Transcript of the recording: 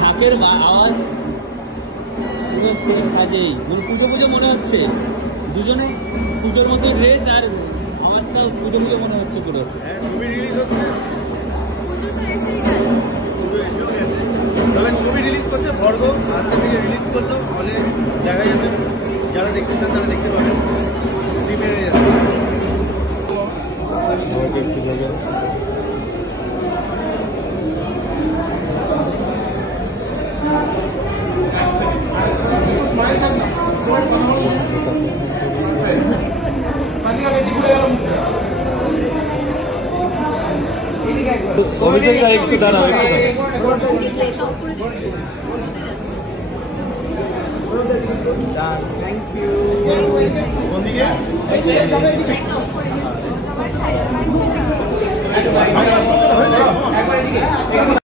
ঢাকের আওয়াজ পুরো সেই সাজেই পুজো পুজো মনে হচ্ছে। দুজনে পুজোর মতো ড্রেস আর আওয়াজটা পুজো পুজো মনে হচ্ছে পুরো। ছবি রিলিজ হচ্ছে, তবে ছবি রিলিজ করছে ভর্গ, আজকে থেকে রিলিজ করলো, হলে দেখা যাবে, যারা দেখতে চান তারা দেখতে পাবেন। বেড়ে যাবে অভিষেক একটু দাঁড়াবে। Thank you. কোন দিকে?